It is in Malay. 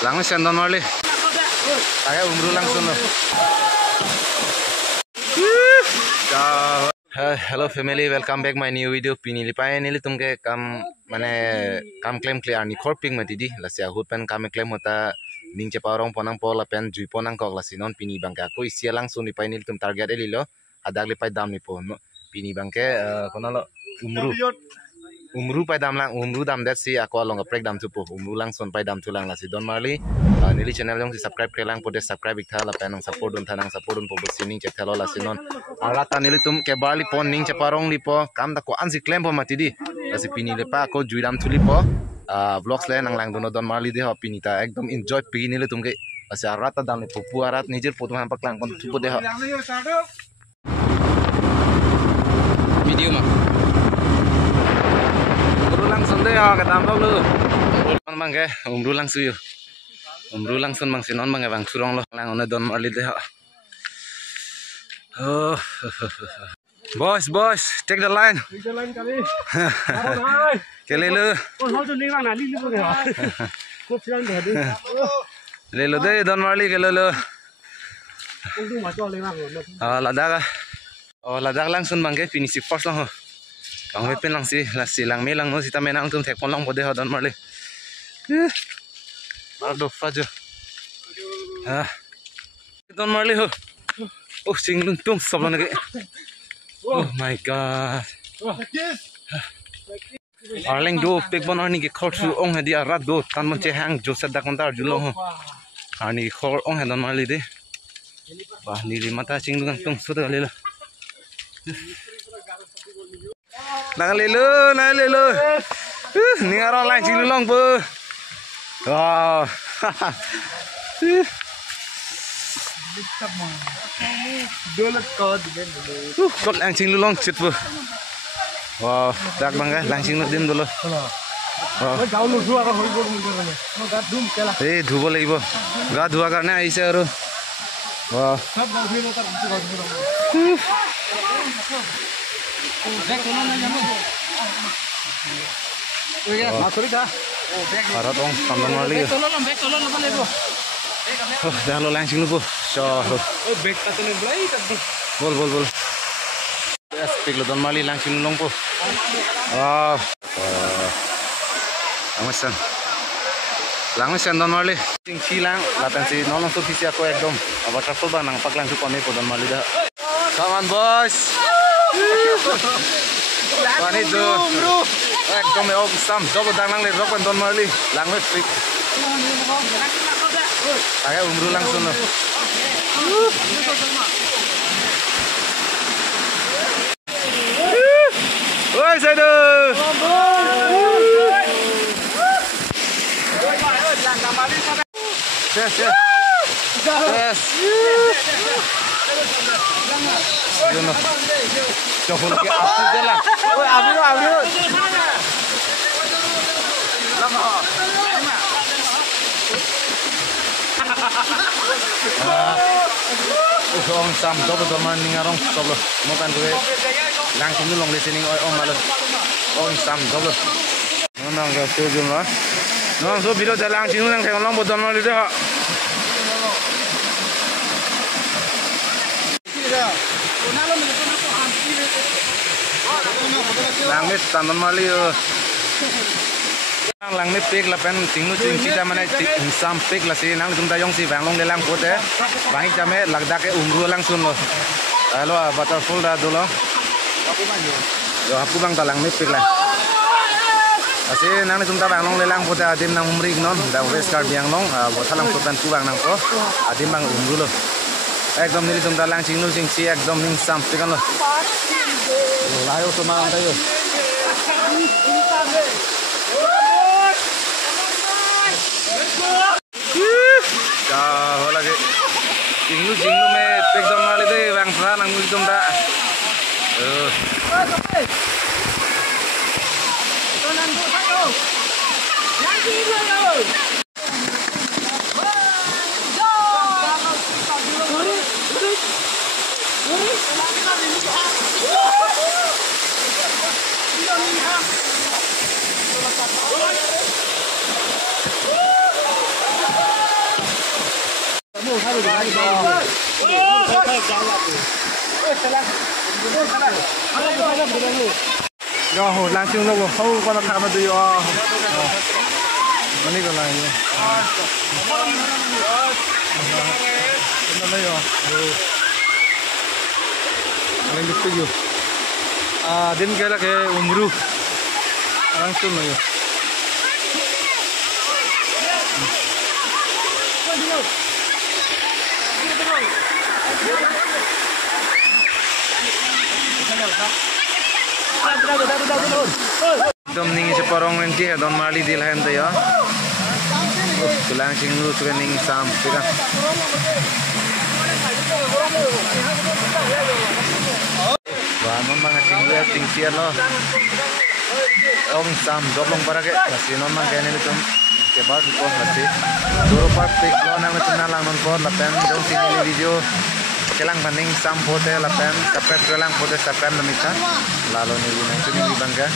Langit sendon mali. Kayak umru langsung loh. Hello family, welcome back my new video. Pini lipai nili tumke kam claim clear ni corping mati di lasia hutan kam claim hota ning ceparong ponang pola pen jui ponang kok lasi non pini bangke aku isi langsung lipai nili tum target elilo adak lipai dam ni pon pini bangke konalo umru pai dam lang umru dam dat si aku along prek dam tupu umru langsung pai dam tulang lasi don marli nili channel yang si subscribe kelang pode subscribe ikhala penang support dun thanang support dun pobo sining cetelo lasi non arata nili tum ke barli pon ning ceparong lipo kam da ko ansi claim po mati di lasi pini lepa aku jui dam tulipo vlogs le nang lang don marli de pini ta ekdom enjoy pini le tum ke lasi arata dam lipo pu arat nijir foto hampak lang kon tupo de video mah langsung deh ya ketambah lu bang ke umru langsung yuk umru langsung bang sinon bang bang surong lo lang ona don marli deh oh boys take the line kali kali lu lelo deh don marli kali lu ladak langsung bang ke finish first lang bang wepen lang si lang melang no sita menang tum tek pon lang pode ha don marli mardo fajo don marli ho oh singlung tum sablan ke oh my god arling do pek bon arni ke khot su ong hadi arat do tan mon che hang jo sadda kontar julo ho arni khor ong ha don marli de bah nili mata singlung tum su da lela nang lelu ni orang lain sini long bu wow kot langsing long cit bu wow dak bangga langsing dim dulu ধুব লাগিব গা ধোৱা কাৰণে আহিছে আৰু wow Harap ong tambang marli. Oh, dah lo langsung lupa. So, bol. Yes, piglo don marli langsung nong po. Oh, Langsan don marli. Sing silang, latan si nolong tu kisi aku ekdom. Apa trafol ba nang pak langsung kami po don marli dah. Come on boys. Pani tu, ekdom me og sam, double dangang le rock don marli, langwet pick. Agak umru langsung lo. Woi sado. Yes. Jono. Coba ke api jalan. Woi, api. Lama. Usong sam double doman ningarong double. Mokan gue langsung long listening ong malu. Ong sam double. Nang ga tujuh lah. Nang so video jalan langsung nang kayak long bodon malu deh. Langit tandan mali langit pek lapen tingnu cita mana sam pek la si nang tumta yong si banglong le lang pote bangi jame lagda ke umru langsung lo halo butterful da dulu yo aku bang talang mit pek la asi nang tumta banglong le lang pote adim nang umri non da west card yang long botalang tutan ku bang nang ko adim bang umru lo ekdom nili tumta lang singnu sing si ekdom ning sam pek lo layo to mang tayo lagi jinglu me pek don mali deh bang sa nang dum da Yo, langsung lo, hau kalau kamu tu yo. Mana kau lagi? Mana yo? Mana lupa yo? Din kaya ke umru. Langsung lo yo. Dom ning se parong nanti don mali dil hen to ya. Tulang sing lu tuh ning sam kan. Wah, non mang sing lu ting sian lo. Ong sam doblong para ke masih non mang kene itu ke bawah itu masih. Duro part pick lo nang channel lang non por la pen dong sini video. Kelang banding sam foto la pen kapet kelang foto subscribe namika. Lalu nih nang sini di bangga.